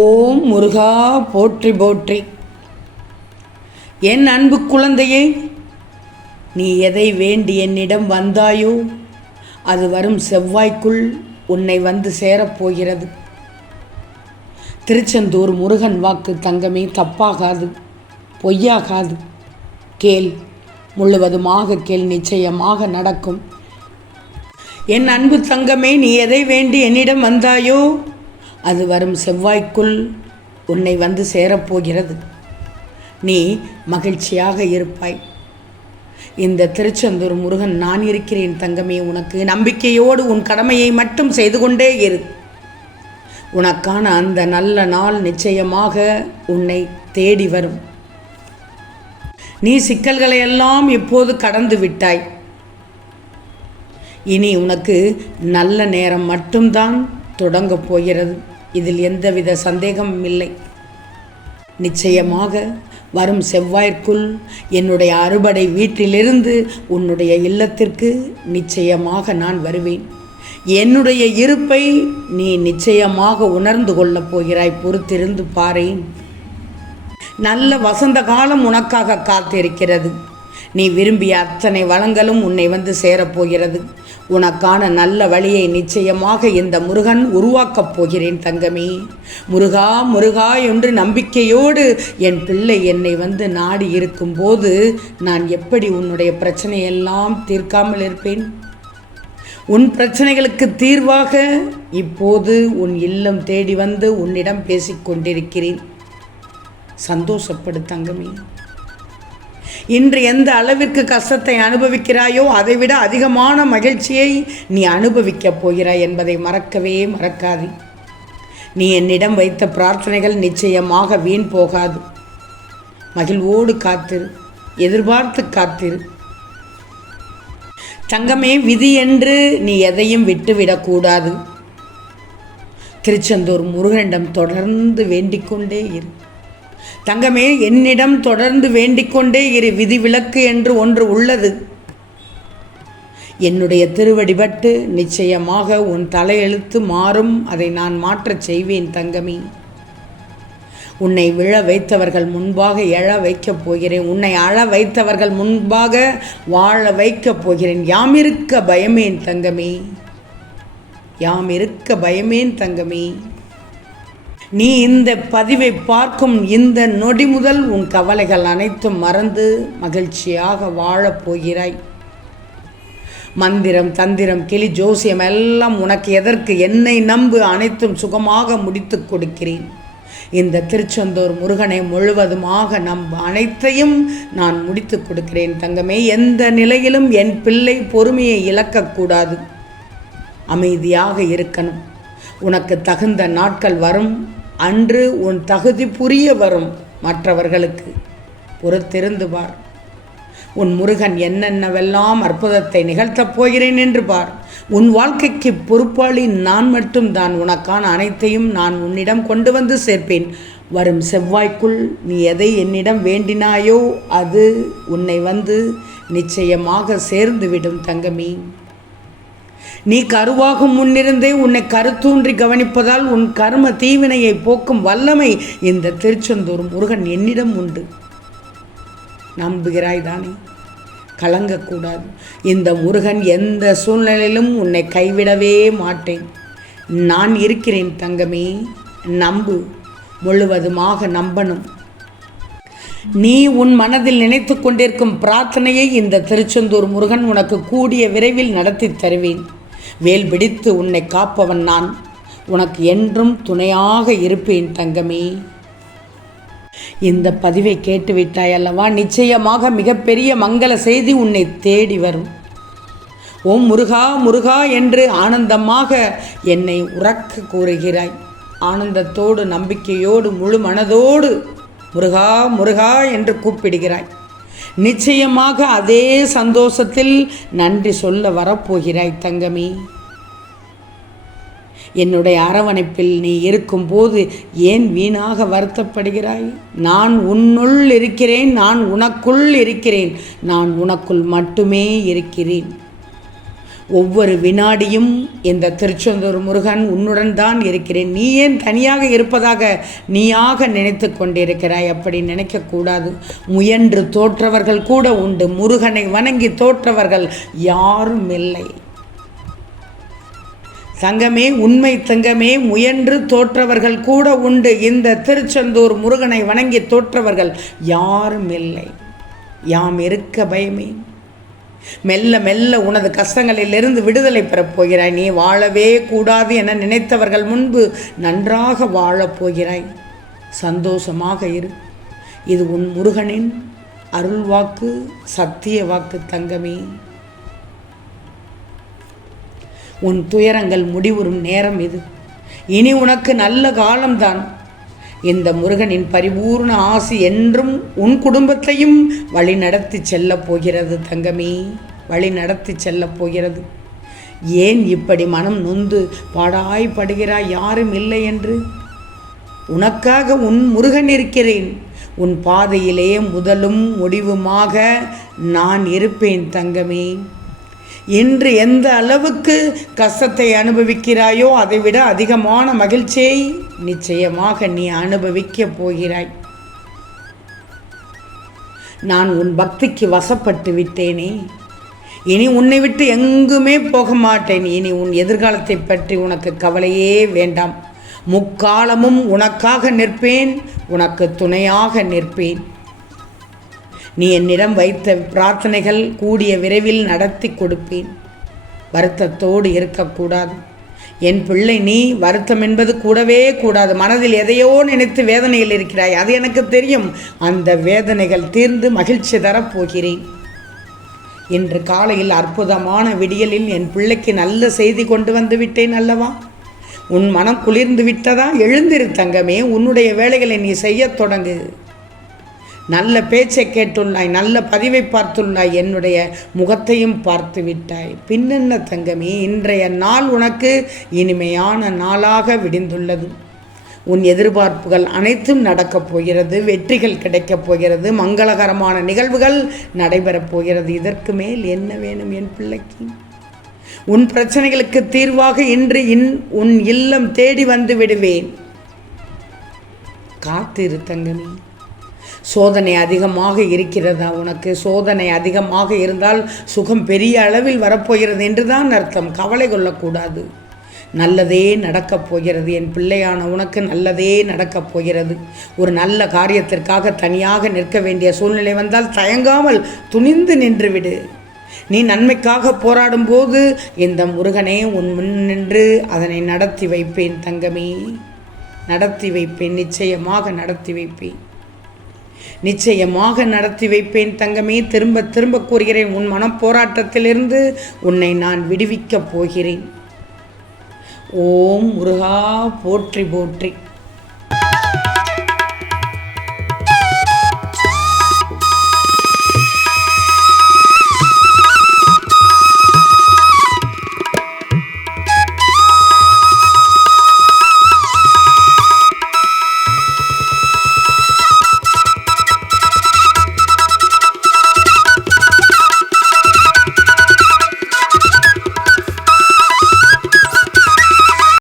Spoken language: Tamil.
ஓம் முருகா போற்றி போற்றி. என் அன்பு குழந்தையே, நீ எதை வேண்டி என்னிடம் வந்தாயோ அது வரும் செவ்வாய்க்குள் உன்னை வந்து சேரப்போகிறது. திருச்செந்தூர் முருகன் வாக்கு தங்கமே தப்பாகாது, பொய்யாகாது. கேள், முழுவதுமாக கேள், நிச்சயமாக நடக்கும். என் அன்பு தங்கமே, நீ எதை வேண்டி என்னிடம் வந்தாயோ அது வரும் செவ்வாய்க்குள் உன்னை வந்து சேரப்போகிறது. நீ மகிழ்ச்சியாக இருப்பாய். இந்த திருச்செந்தூர் முருகன் நான் இருக்கிறேன் தங்கமே. உனக்கு நம்பிக்கையோடு உன் கடமையை மட்டும் செய்து கொண்டே இரு. உனக்கான அந்த நல்ல நாள் நிச்சயமாக உன்னை தேடி வரும். நீ சிக்கல்களை எல்லாம் இப்போது கடந்து விட்டாய். இனி உனக்கு நல்ல நேரம் மட்டும்தான் தொடங்கப் போகிறது. இதில் எந்தவித சந்தேகமும் இல்லை. நிச்சயமாக வரும் செவ்வாய்க்குள் என்னுடைய அறுபடை வீட்டிலிருந்து உன்னுடைய இல்லத்திற்கு நிச்சயமாக நான் வருவேன். என்னுடைய இருப்பை நீ நிச்சயமாக உணர்ந்து கொள்ளப் போகிறாய். பொறுத்திருந்து பாரேன். நல்ல வசந்த காலம் உனக்காக காத்திருக்கிறது. நீ விரும்பிய அத்தனை வளங்களும் உன்னை வந்து சேரப்போகிறது. உனக்கான நல்ல வழியை நிச்சயமாக இந்த முருகன் உருவாக்கப் போகிறேன் தங்கமே. முருகா முருகா என்று நம்பிக்கையோடு என் பிள்ளை என்னை வந்து நாடி இருக்கும்போது நான் எப்படி உன்னுடைய பிரச்சனையெல்லாம் தீர்க்காமல் இருப்பேன்? உன் பிரச்சனைகளுக்கு தீர்வாக இப்போது உன் இல்லம் தேடி வந்து உன்னிடம் பேசிக்கொண்டிருக்கிறேன். சந்தோஷப்படு தங்கமே. இன்று எந்த அளவிற்கு கஷ்டத்தை அனுபவிக்கிறாயோ அதைவிட அதிகமான மகிழ்ச்சியை நீ அனுபவிக்கப் போகிறாய் என்பதை மறக்கவே மறக்காதே. நீ என்னிடம் வைத்த பிரார்த்தனைகள் நிச்சயமாக வீண் போகாது. மகிழ்வோடு காத்திரு, எதிர்பார்த்து காத்திரு தங்கமே. விதி என்று நீ எதையும் விட்டுவிடக்கூடாது. திருச்செந்தூர் முருகனிடம் தொடர்ந்து வேண்டிக்கொண்டே இரு தங்கமே. என்னிடம் தொடர்ந்து வேண்டிக்கொண்டே இரு. விதிவிலக்கு என்று ஒன்று உள்ளது. என்னுடைய திருவடிபட்டு நிச்சயமாக உன் தலையெழுத்து மாறும். அதை நான் மாற்றச் செய்வேன் தங்கமே. உன்னை விழ வைத்தவர்கள் முன்பாக எழ வைக்கப் போகிறேன். உன்னை அழ வைத்தவர்கள் முன்பாக வாழ வைக்கப் போகிறேன். யாம் இருக்க பயமேன் தங்கமே, யாம் இருக்க பயமேன் தங்கமே. நீ இந்த பதிவை பார்க்கும் இந்த நொடி முதல் உன் கவலைகள் அனைத்தும் மறந்து மகிழ்ச்சியாக வாழப் போகிறாய். மந்திரம், தந்திரம், கிளி, ஜோசியம் எல்லாம் உனக்கு எதற்கு? என்னை நம்பு, அனைத்தும் சுகமாக முடித்து கொடுக்கிறேன். இந்த திருச்செந்தூர் முருகனை முழுவதுமாக நம்பு, அனைத்தையும் நான் முடித்து கொடுக்கிறேன் தங்கமே. எந்த நிலையிலும் என் பிள்ளை பொறுமையை இழக்கக்கூடாது. அமைதியாக இருக்கணும். உனக்கு தகுந்த நாட்கள் வரும். அன்று உன் தகுதி புரிய வரும். மற்றவர்களுக்கு பொறுத்திருந்து பார். உன் முருகன் என்னென்னவெல்லாம் அற்புதத்தை நிகழ்த்தப் போகிறேன் என்று பார். உன் வாழ்க்கைக்கு பொறுப்பாளி நான் மட்டும்தான். உனக்கான அனைத்தையும் நான் உன்னிடம் கொண்டு வந்து சேர்ப்பேன். வரும் செவ்வாய்க்குள் நீ எதை என்னிடம் வேண்டினாயோ அது உன்னை வந்து நிச்சயமாக சேர்ந்துவிடும் தங்கமே. நீ கருவாகும் முன்னிருந்தே உன்னை கருத்தூன்றி கவனிப்பதால் உன் கர்ம தீவினையை போக்கும் வல்லமை இந்த திருச்செந்தூர் முருகன் என்னிடம் உண்டு. நம்புகிறாய் தானே? கலங்கக்கூடாது. இந்த முருகன் எந்த சூழ்நிலையிலும் உன்னை கைவிடவே மாட்டேன். நான் இருக்கிறேன் தங்கமே. நம்பு, முழுவதுமாக நம்பணும். நீ உன் மனதில் நினைத்து கொண்டிருக்கும் பிரார்த்தனையை இந்த திருச்செந்தூர் முருகன் உனக்கு கூடிய விரைவில் நடத்தி தருவேன். வேல் பிடித்து உன்னை காப்பவன் நான். உனக்கு என்றும் துணையாக இருப்பேன் தங்கமே. இந்த பதிவை கேட்டுவிட்டாய் அல்லவா? நிச்சயமாக மிகப்பெரிய மங்கள செய்தி உன்னை தேடி வரும். ஓம் முருகா முருகா என்று ஆனந்தமாக என்னை உறக்க கூறுகிறாய். ஆனந்தத்தோடு, நம்பிக்கையோடு, முழு மனதோடு முருகா முருகா என்று கூப்பிடுகிறாய். நிச்சயமாக அதே சந்தோஷத்தில் நன்றி சொல்ல வரப்போகிறாய் தங்கமே. என்னுடைய அரவணைப்பில் நீ இருக்கும்போது ஏன் வீணாக வருத்தப்படுகிறாய்? நான் உன்னுள் இருக்கிறேன். நான் உனக்குள் இருக்கிறேன். நான் உனக்குள் மட்டுமே இருக்கிறேன். ஒவ்வொரு வினாடியும் இந்த திருச்செந்தூர் முருகன் உன்னுடன் தான் இருக்கிறேன். நீ ஏன் தனியாக இருப்பதாக நீயாக நினைத்து கொண்டிருக்கிறாய்? அப்படி நினைக்கக்கூடாது. முயன்று தோற்றவர்கள் கூட உண்டு. முருகனை வணங்கி தோற்றவர்கள் யாரும் இல்லை. தங்கமே, உண்மை தங்கமே, முயன்று தோற்றவர்கள் கூட உண்டு. இந்த திருச்செந்தூர் முருகனை வணங்கி தோற்றவர்கள் யாரும் இல்லை. யாம் இருக்க பயமே. மெல்ல மெல்ல உனது கஷ்டங்களிலிருந்து விடுதலை பெறப் போகிறாய். நீ வாழவே கூடாது என நினைத்தவர்கள் முன்பு நன்றாக வாழப்போகிறாய். சந்தோஷமாக இரு. இது உன் முருகனின் அருள் வாக்கு, சத்திய வாக்கு தங்கமே. உன் துயரங்கள் முடிவுறும் நேரம் இது. இனி உனக்கு நல்ல காலம்தான். இந்த முருகனின் பரிபூர்ண ஆசி என்றும் உன் குடும்பத்தையும் வழி நடத்தி செல்லப் போகிறது தங்கமே, வழி நடத்தி செல்லப் போகிறது. ஏன் இப்படி மனம் நொந்து பாடாய்படுகிறாய்? யாரும் இல்லை என்று. உனக்காக உன் முருகன் இருக்கிறேன். உன் பாதையிலே முதலும் முடிவுமாக நான் இருப்பேன் தங்கமே. இன்று எந்த அளவுக்கு கஷ்டத்தை அனுபவிக்கிறாயோ அதைவிட அதிகமான மகிழ்ச்சியை நிச்சயமாக நீ அனுபவிக்கப் போகிறாய். நான் உன் பக்திக்கு வசப்பட்டு விட்டேனே. இனி உன்னை விட்டு எங்குமே போக மாட்டேன். இனி உன் எதிர்காலத்தை பற்றி உனக்கு கவலையே வேண்டாம். முக்காலமும் உனக்காக நிற்பேன், உனக்கு துணையாக நிற்பேன். நீ என்னிடம் வைத்த பிரார்த்தனைகள் கூடிய விரைவில் நடத்தி கொடுப்பேன். வருத்தத்தோடு இருக்கக்கூடாது என் பிள்ளை. நீ வருத்தம் என்பது கூடவே கூடாது. மனதில் எதையோ நினைத்து வேதனையில் இருக்கிறாய், அது எனக்கு தெரியும். அந்த வேதனைகள் தீர்ந்து மகிழ்ச்சி தரப்போகிறேன். இன்று காலையில் அற்புதமான விடியலில் என் பிள்ளைக்கு நல்ல செய்தி கொண்டு வந்து விட்டேன் அல்லவா? உன் மனம் குளிர்ந்து விட்டதா? எழுந்திரு தங்கமே, உன்னுடைய வேலைகளை நீ செய்யத் தொடங்கு. நல்ல பேச்சை கேட்டுள்ளாய், நல்ல பதிவை பார்த்துள்ளாய், என்னுடைய முகத்தையும் பார்த்து விட்டாய். பின்னென்ன தங்கமே, இன்றைய நாள் உனக்கு இனிமையான நாளாக விடிந்துள்ளது. உன் எதிர்பார்ப்புகள் அனைத்தும் நடக்கப் போகிறது. வெற்றிகள் கிடைக்கப் போகிறது. மங்களகரமான நிகழ்வுகள் நடைபெறப் போகிறது. இதற்கு மேல் என்ன வேணும் என் பிள்ளைக்கு? உன் பிரச்சனைகளுக்கு தீர்வாக இன்று உன் இல்லம் தேடி வந்து விடுவேன். காத்திரு தங்கமே. சோதனை அதிகமாக இருக்கிறதா உனக்கு? சோதனை அதிகமாக இருந்தால் சுகம் பெரிய அளவில் வரப்போகிறது என்றுதான் அர்த்தம். கவலை கொள்ளக்கூடாது. நல்லதே நடக்கப் போகிறது. என் பிள்ளையான உனக்கு நல்லதே நடக்கப் போகிறது. ஒரு நல்ல காரியத்திற்காக தனியாக நிற்க வேண்டிய சூழ்நிலை வந்தால் தயங்காமல் துணிந்து நின்றுவிடு. நீ நன்மைக்காக போராடும் போது இந்த முருகனே உன் முன் நின்று அதனை நடத்தி வைப்பேன் தங்கமே, நடத்தி வைப்பேன். நிச்சயமாக நடத்தி வைப்பேன். நிச்சயமாக நடத்தி வைப்பேன் தங்கமே. திரும்ப திரும்ப கூறுகிறேன், உன் மனப்போராட்டத்திலிருந்து உன்னை நான் விடுவிக்கப் போகிறேன். ஓம் முருகா போற்றி போற்றி.